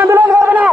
আন্দোলন হবে না।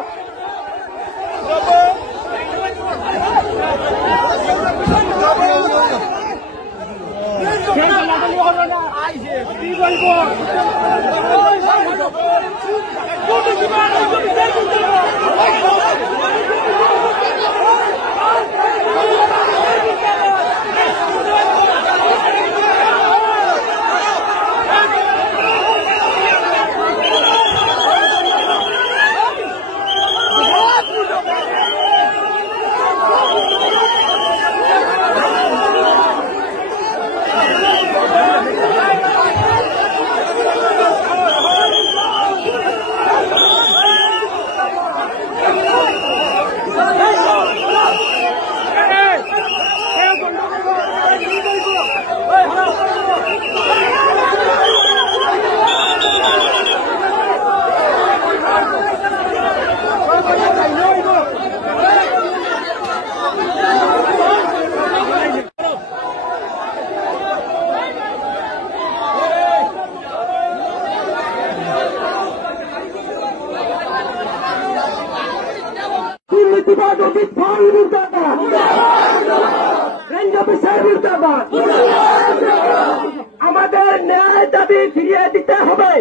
আমাদের ন্যায় দাবি ফিরিয়ে দিতে হবে,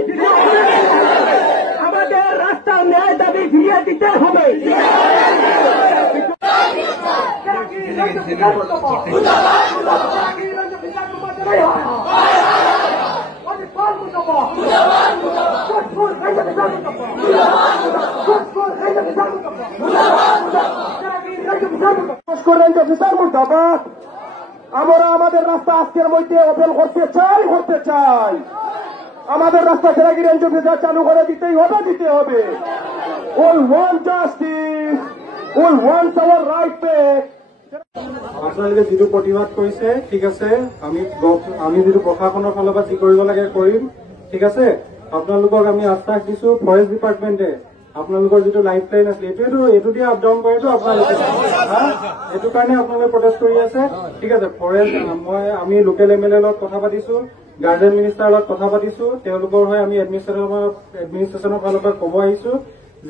আমাদের রাস্তার ন্যায় দাবি ফিরিয়ে দিতে হবে। আমরা আমাদের রাস্তা আজকের মধ্যে ওপেন করতে চাই। আমাদের রাস্তা ফেরাগি রেঞ্জ অফিসার চালু করে দিতেই হবে। All want justice, all want our right back. আপোনালোকে যিটো প্ৰতিবাদ কৰিছে ঠিক আছে, আমি যিটো প্ৰশাসনৰ ফালৰ পৰা যি কৰিব লাগে কৰিম, ঠিক আছে। আপোনালোকক আমি আশ্বাস দিছো, ফৰেষ্ট ডিপাৰ্টমেণ্টে আপোনালোকৰ যিটো লাইফ লাইন আছিলে এইটো দিয়ে আপ ডাউন কৰেতো আপোনালোকে, এইটো কাৰণে আপোনালোকে প্ৰটেষ্ট কৰি আছে, ঠিক আছে। ফৰেষ্ট আমি লোকেল MLA লগত কথা পাতিছো, গাৰ্জেন মিনিষ্টাৰৰ লগত কথা পাতিছো, তেওঁলোকৰ হৈ আমি এডমিনিষ্ট্ৰেশ্যনৰ ফালৰ পৰা কব আহিছো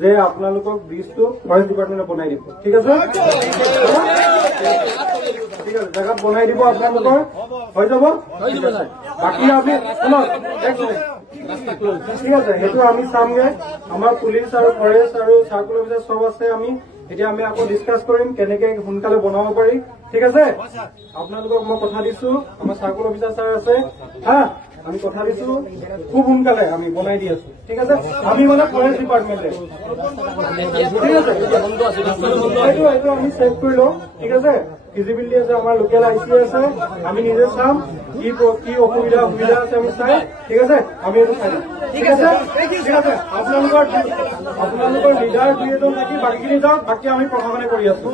যে আপোনালোকক ব্ৰিজটো ফৰেষ্ট ডিপাৰ্টমেণ্টে বনাই দিব, ঠিক আছে। ঠিক আছে, জেগাত বনাই দিব আপোনালোকৰ, হৈ যাব। বাকী আমি ঠিক আছে, সেইটো আমি চামগে। আমাৰ পুলিচ আৰু ফৰেষ্ট আৰু চাৰ্কুল অফিচাৰ চব আছে। এতিয়া আমি আকৌ ডিছকাছ কৰিম কেনেকে সোনকালে বনাব পাৰি, ঠিক আছে। আপোনালোকক মই কথা দিছো, আমাৰ চাৰ্কুল অফিচাৰ ছাৰ আছে, আমি কথা দিছো খুব সোনকালে আমি বনাই দি আছো, ঠিক আছে। আমি মানে ফৰেষ্ট ডিপাৰ্টমেণ্টে, ঠিক আছে, এইটো আমি চেক কৰি লওঁ, ঠিক আছে। ফিজিবিলিটি আছে, আমাৰ লোকেল IC আছে, আমি নিজে চাম কি অসুবিধা আছে আমি চাই, ঠিক আছে। আমি এইটো চাই লম, ঠিক আছে, ঠিক আছে। আপোনালোকৰ লিডাৰ দুই এজন থাকি বাকীখিনি যাওক, বাকী আমি প্ৰশাসনে কৰি আছো।